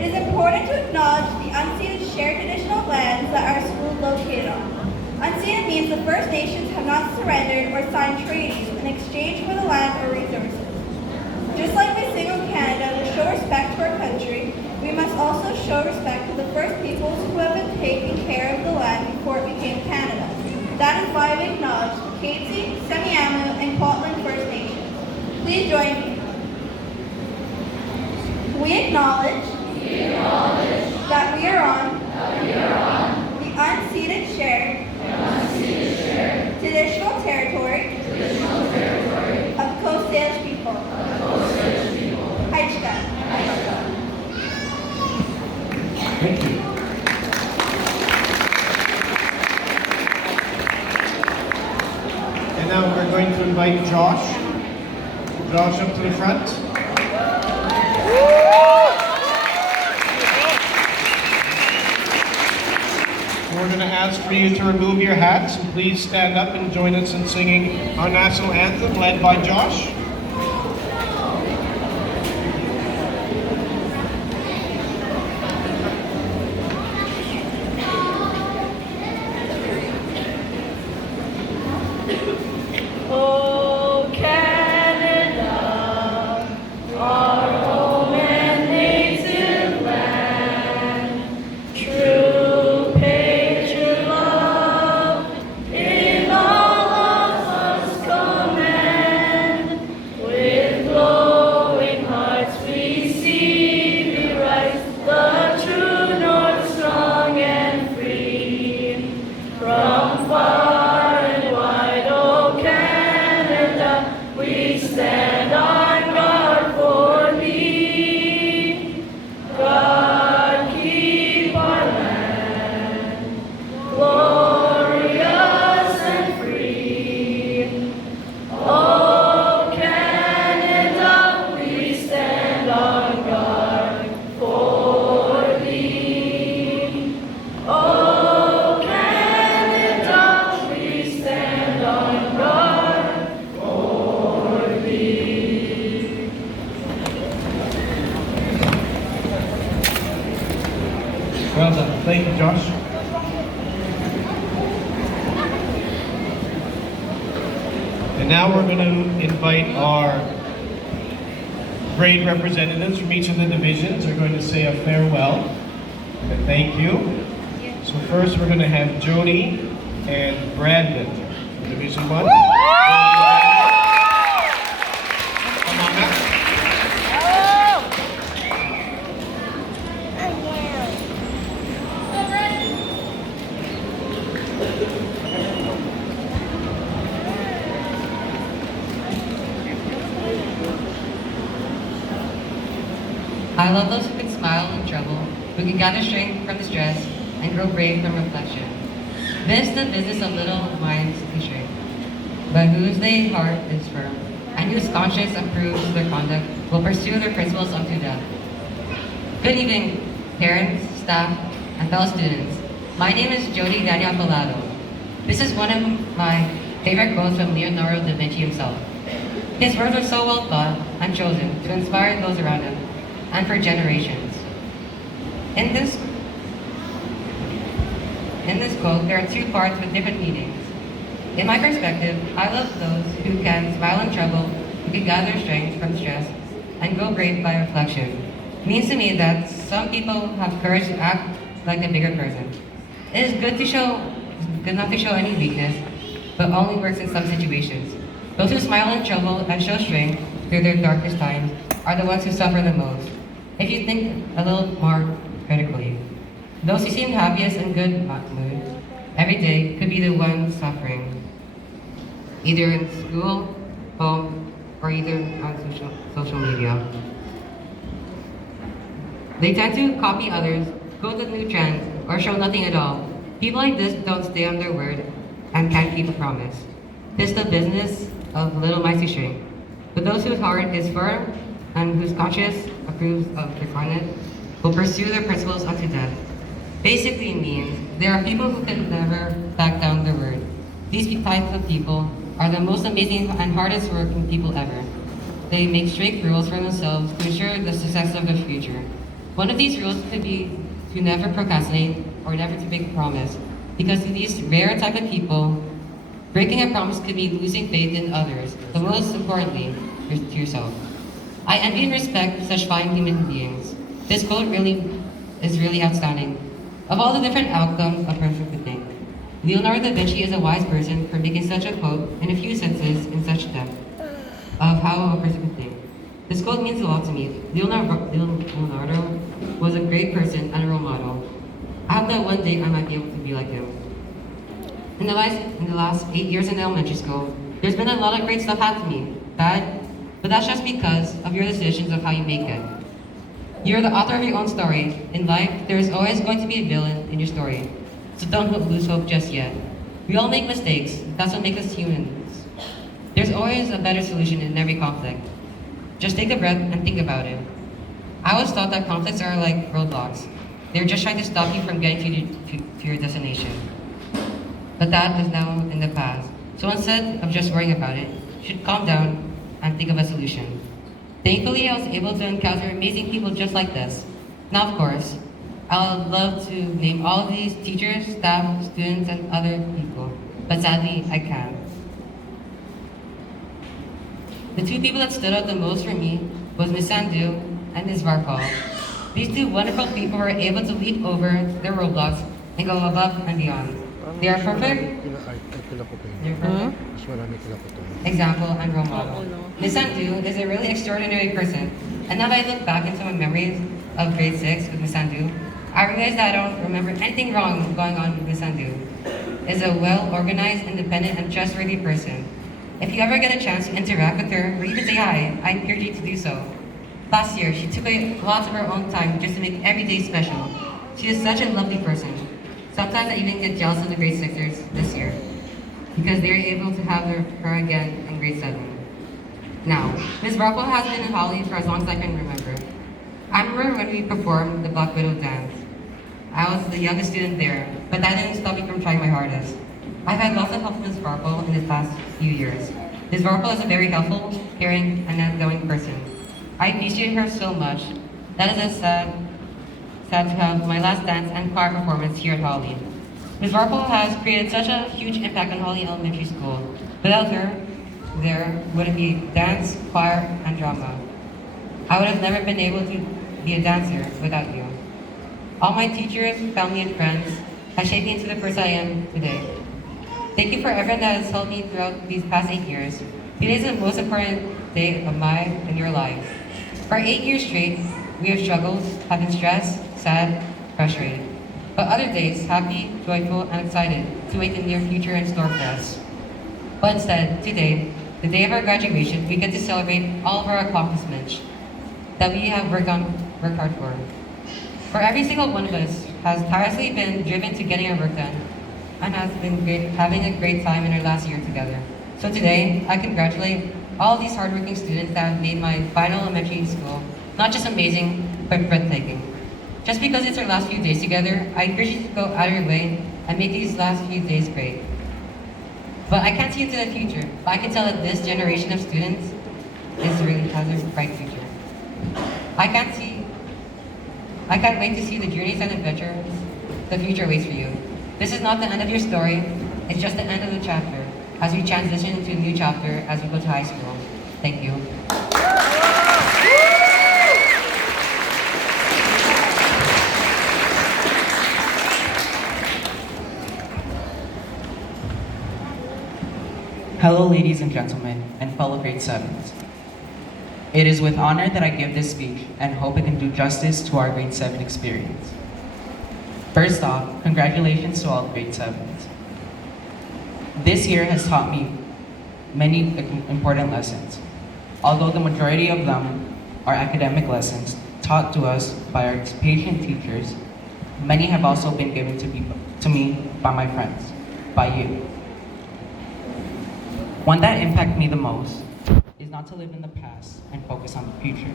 It is important to acknowledge the unceded shared traditional lands that our school is located on. Unceded means the First Nations have not surrendered or signed treaties in exchange for the land or resources. Just like we sing of Canada to show respect to our country, we must also show respect to the first peoples who have been taking care of the land before it became Canada. That is why we acknowledge the Katzie, Semiahmoo, and Kwantlen First Nations. Please join me. We acknowledge that we are on the unceded shared traditional territory of Coast Salish people. Aichka. Thank you. And now we're going to invite Josh. Josh up to the front. We're going to ask for you to remove your hats and please stand up and join us in singing our national anthem led by Josh. Oh, Canada, our home and native land, true patriot love in all of us command. With glowing hearts we see we rise, the true north strong and free. From far and wide, oh Canada, we stand on guard for thee. God keep our land glorious and free. Oh Canada, we stand on guard for thee. Oh Canada, we stand on guard for thee. Well done. Thank you, Josh. And now we're going to invite our grade representatives from each of the divisions. They're going to say a farewell. And thank you. So first we're going to have Jody and Brandon from Division 1. Come on back. I love those who can smile in trouble, who can gather strength from distress, and grow brave from reflection. This the business of little minds to shrink, but whose they heart is firm, and whose conscience approves their conduct, will pursue their principles unto death. Good evening, parents, staff, and fellow students. My name is Jody Daniel Palado. This is one of my favorite quotes from Leonardo da Vinci himself. His words are so well thought and chosen to inspire those around him, and for generations. In this quote, there are two parts with different meanings. In my perspective, I love those who can smile in trouble, who can gather strength from stress, and go brave by reflection. It means to me that some people have courage to act like a bigger person. It is good not to show any weakness, but only works in some situations. Those who smile in trouble and show strength through their darkest times are the ones who suffer the most. If you think a little more critically, those who seem happiest and good mood every day could be the ones suffering, either in school, home, or either on social media. They tend to copy others, go with new trends, or show nothing at all. People like this don't stay on their word and can't keep a promise. This is the business of little mighty shrink. But those whose heart is firm and whose conscience approves of their conduct will pursue their principles unto death. Basically means there are people who can never back down their word. These types of people are the most amazing and hardest working people ever. They make strict rules for themselves to ensure the success of their future. One of these rules could be to never procrastinate or never to make a promise, because to these rare type of people, breaking a promise could be losing faith in others, but most importantly, to yourself. I envy and respect such fine human beings. This quote is really outstanding. Of all the different outcomes a person could think, Leonardo da Vinci is a wise person for making such a quote in a few sentences in such depth of how a person could think. This quote means a lot to me. Leonardo was a great person and a role model. I hope that one day I might be able to be like him. In the last 8 years in elementary school, there's been a lot of great stuff happen to me. Bad, but that's just because of your decisions of how you make it. You're the author of your own story. In life, there is always going to be a villain in your story. So don't lose hope just yet. We all make mistakes. That's what makes us humans. There's always a better solution in every conflict. Just take a breath and think about it. I always thought that conflicts are like roadblocks. They're just trying to stop you from getting to your destination. But that is now in the past. So instead of just worrying about it, you should calm down and think of a solution. Thankfully, I was able to encounter amazing people just like this. Now, of course, I would love to name all of these teachers, staff, students, and other people, but sadly, I can't. The two people that stood out the most for me was Miss Sandu and Ms. Varpal. These two wonderful people were able to leap over their roadblocks and go above and beyond. They are perfect. They're perfect example and role model. Miss Sandu is a really extraordinary person, and now that I look back into my memories of grade 6 with Miss Sandu, I realize that I don't remember anything wrong going on with Miss Sandu. Is a well-organized, independent, and trustworthy person. If you ever get a chance to interact with her or even say hi, I encourage you to do so. Last year, she took lots of her own time just to make every day special. She is such a lovely person. Sometimes I even get jealous of the grade 6ers this year, because they're able to have her again in grade 7. Now, Ms. Varpal has been in Holly for as long as I can remember. I remember when we performed the Black Widow dance. I was the youngest student there, but that didn't stop me from trying my hardest. I've had lots of help from Ms. Varpal in the past few years. Ms. Varpal is a very helpful, caring, and outgoing person. I appreciate her so much. That is sad to have my last dance and choir performance here at Holly. Ms. Varpal has created such a huge impact on Holly Elementary School. Without her, there wouldn't be dance, choir, and drama. I would have never been able to be a dancer without you. All my teachers, family, and friends have shaped me into the person I am today. Thank you for everyone that has helped me throughout these past 8 years. Today is the most important day of my and your lives. For 8 years straight, we have struggled, have been stressed, sad, frustrated. But other days, happy, joyful, and excited to wait the near future in store for us. But instead, today, the day of our graduation, we get to celebrate all of our accomplishments that we have worked hard for. For every single one of us has tirelessly been driven to getting our work done and has been having a great time in our last year together. So today, I congratulate all these hardworking students that have made my final elementary school not just amazing, but breathtaking. Just because it's our last few days together, I encourage you to go out of your way and make these last few days great. But I can't see into the future, but I can tell that this generation of students has a bright future. I can't wait to see the journeys and adventures the future waits for you. This is not the end of your story, it's just the end of the chapter, as we transition into a new chapter as we go to high school. Thank you. Hello, ladies and gentlemen, and fellow grade 7s. It is with honor that I give this speech and hope it can do justice to our grade 7 experience. First off, congratulations to all grade 7s. This year has taught me many important lessons. Although the majority of them are academic lessons taught to us by our patient teachers, many have also been given to me by my friends, by you. One that impacted me the most is not to live in the past and focus on the future.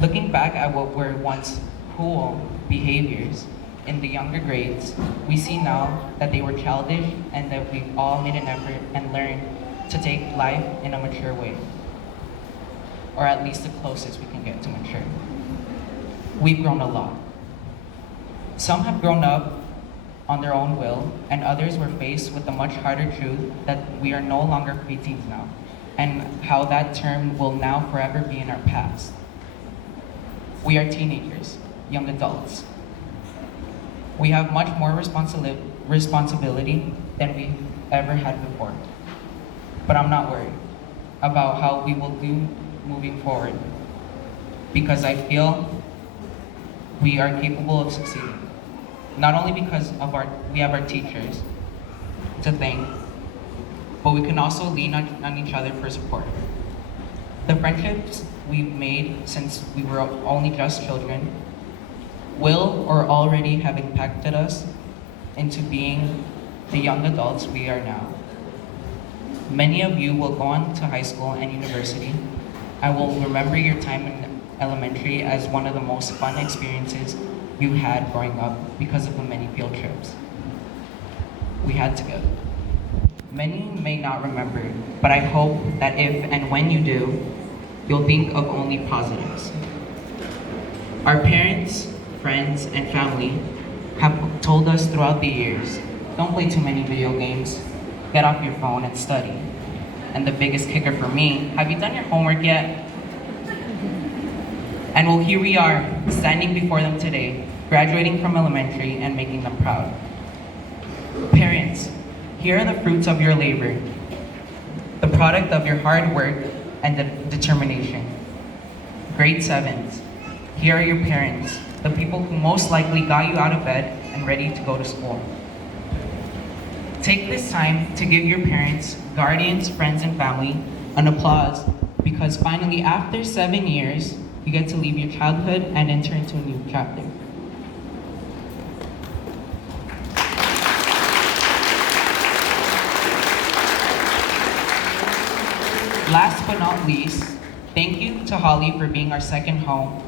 Looking back at what were once cool behaviors in the younger grades, we see now that they were childish and that we've all made an effort and learned to take life in a mature way, or at least the closest we can get to mature. we've grown a lot. Some have grown up on their own will, and others were faced with the much harder truth that we are no longer preteens now, and how that term will now forever be in our past. We are teenagers, young adults. We have much more responsibility than we ever had before. But I'm not worried about how we will do moving forward, because I feel we are capable of succeeding. Not only because we have our teachers to thank, but we can also lean on each other for support. The friendships we've made since we were only just children will or already have impacted us into being the young adults we are now. Many of you will go on to high school and university. I will remember your time in elementary as one of the most fun experiences you had growing up because of the many field trips we had together. Many may not remember, but I hope that if and when you do, you'll think of only positives. Our parents, friends, and family have told us throughout the years, don't play too many video games, get off your phone and study. And the biggest kicker for me, have you done your homework yet? And well, here we are, standing before them today, graduating from elementary and making them proud. Parents, here are the fruits of your labor, the product of your hard work and determination. Grade 7s, here are your parents, the people who most likely got you out of bed and ready to go to school. Take this time to give your parents, guardians, friends, and family an applause, because finally, after 7 years, you get to leave your childhood and enter into a new chapter. Last but not least, thank you to Holly for being our second home,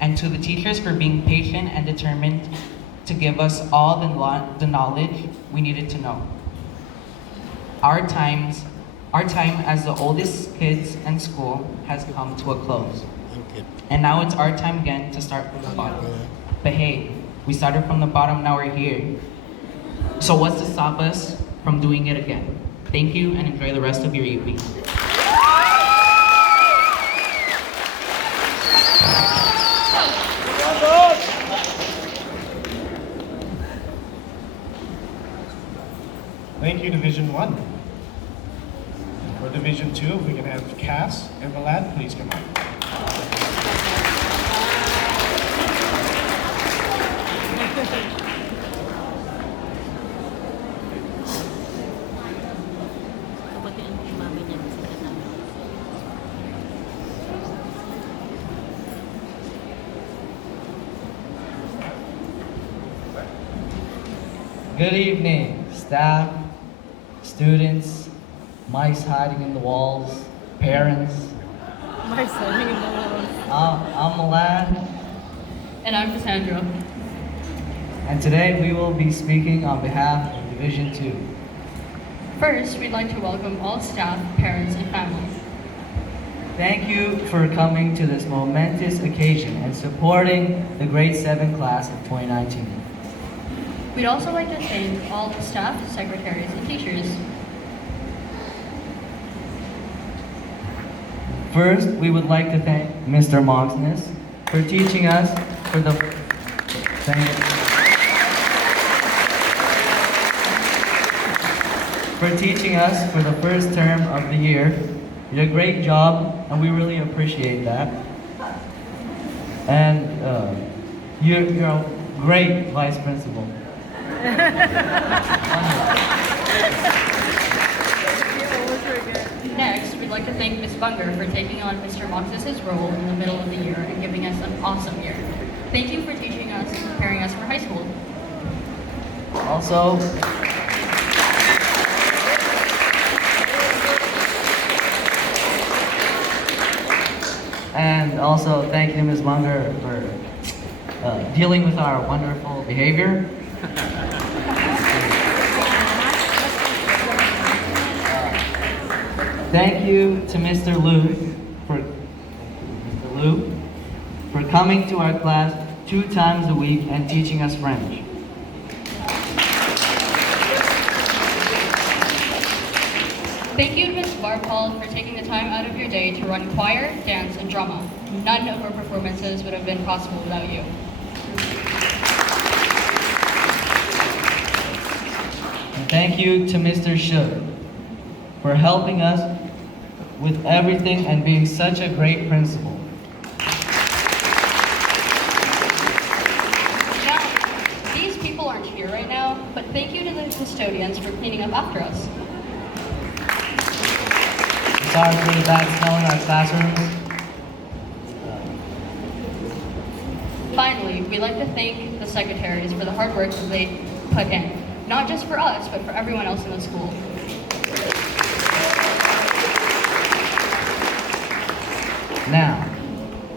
and to the teachers for being patient and determined to give us all the knowledge we needed to know. Our time as the oldest kids in school has come to a close. And now it's our time again to start from the bottom. But hey, we started from the bottom, now we're here. So what's to stop us from doing it again? Thank you and enjoy the rest of your evening. Thank you, Division 1. For Division 2, we can have Cass and Vlad, please come on. Good evening, staff, students, mice hiding in the walls, parents. Mice hiding in the walls. I'm Milan, And I'm Cassandra. and today we will be speaking on behalf of Division 2. First, we'd like to welcome all staff, parents, and family. Thank you for coming to this momentous occasion and supporting the grade 7 class of 2019. We'd also like to thank all the staff, secretaries, and teachers. First, we would like to thank Mr. Mogsness for teaching us for the first term of the year. You did a great job, and we really appreciate that. And you're a great vice principal. Next, we'd like to thank Ms. Bunger for taking on Mr. Mox's role in the middle of the year and giving us an awesome year. Thank you for teaching us and preparing us for high school. Also thank you, Ms. Munger, for dealing with our wonderful behavior. Thank you to Mr. Liu for coming to our class 2 times a week and teaching us French. Thank you to Ms. Barpaul for taking the time out of your day to run choir, dance, and drama. None of our performances would have been possible without you. And thank you to Mr. Shook for helping us with everything and being such a great principal. Now, these people aren't here right now, but thank you to the custodians for cleaning up after us. Sorry for the bad smell in our classrooms. Finally, we'd like to thank the secretaries for the hard work that they put in, not just for us, but for everyone else in the school. Now,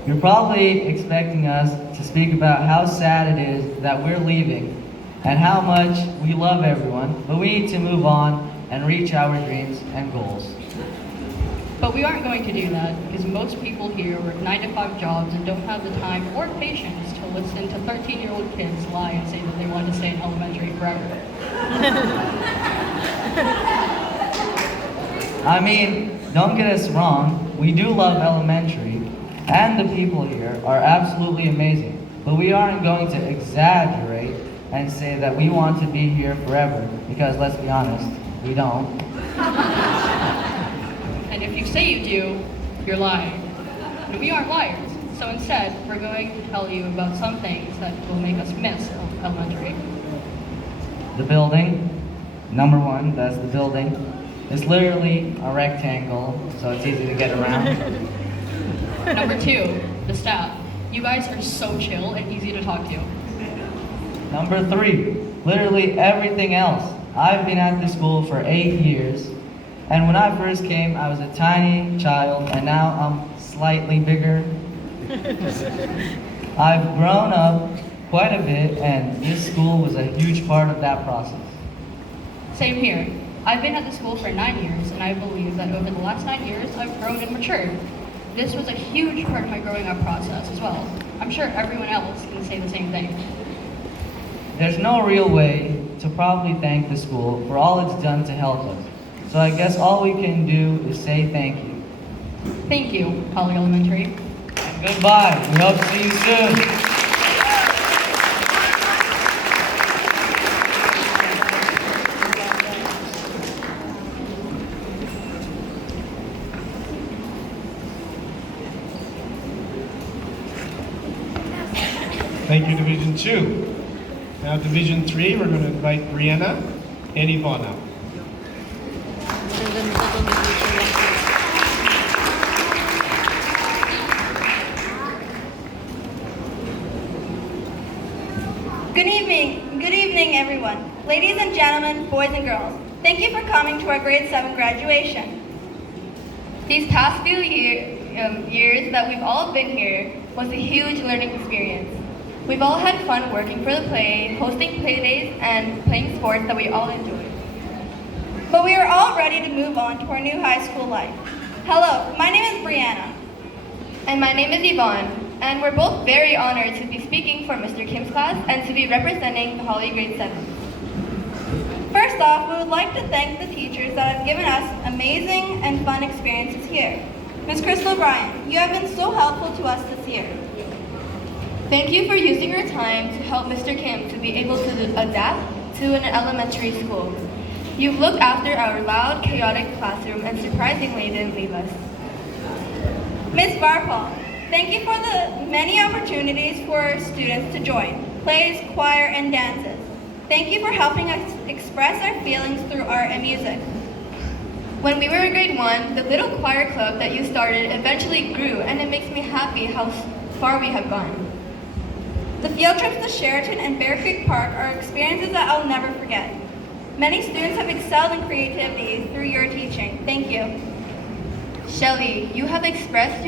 you're probably expecting us to speak about how sad it is that we're leaving and how much we love everyone, but we need to move on and reach our dreams and goals. But we aren't going to do that because most people here work 9-to-5 jobs and don't have the time or patience to listen to 13-year-old kids lie and say that they want to stay in elementary forever. I mean, don't get us wrong, we do love elementary, and the people here are absolutely amazing, but we aren't going to exaggerate and say that we want to be here forever, because let's be honest, we don't. And if you say you do, you're lying. But we aren't liars, so instead, we're going to tell you about some things that will make us miss elementary. The building, number one, that's the building. It's literally a rectangle, so it's easy to get around. Number 2, the staff. You guys are so chill and easy to talk to. Number 3, literally everything else. I've been at this school for 8 years, and when I first came, I was a tiny child, and now I'm slightly bigger. I've grown up quite a bit, and this school was a huge part of that process. Same here. I've been at the school for 9 years, and I believe that over the last 9 years, I've grown and matured. This was a huge part of my growing up process as well. I'm sure everyone else can say the same thing. There's no real way to probably thank the school for all it's done to help us. So I guess all we can do is say thank you. Thank you, Holly Elementary. And goodbye. We hope to see you soon. Thank you, Division 2. Now, Division 3, we're going to invite Brianna and Yvonne out. Good evening, everyone. Ladies and gentlemen, boys and girls, thank you for coming to our grade 7 graduation. These past few years that we've all been here was a huge learning experience. We've all had fun working for the play, hosting play days, and playing sports that we all enjoyed. But we are all ready to move on to our new high school life. Hello, my name is Brianna. And my name is Yvonne. And we're both very honored to be speaking for Mr. Kim's class and to be representing the Holly grade 7. First off, we would like to thank the teachers that have given us amazing and fun experiences here. Ms. Crystal Bryan, you have been so helpful to us this year. Thank you for using your time to help Mr. Kim to be able to adapt to an elementary school. You've looked after our loud, chaotic classroom and surprisingly didn't leave us. Ms. Barpaul, thank you for the many opportunities for students to join, plays, choir, and dances. Thank you for helping us express our feelings through art and music. When we were in grade 1, the little choir club that you started eventually grew, and it makes me happy how far we have gone. The field trips to Sheraton and Bear Creek Park are experiences that I'll never forget. Many students have excelled in creativity through your teaching. Thank you. Shelley, you have expressed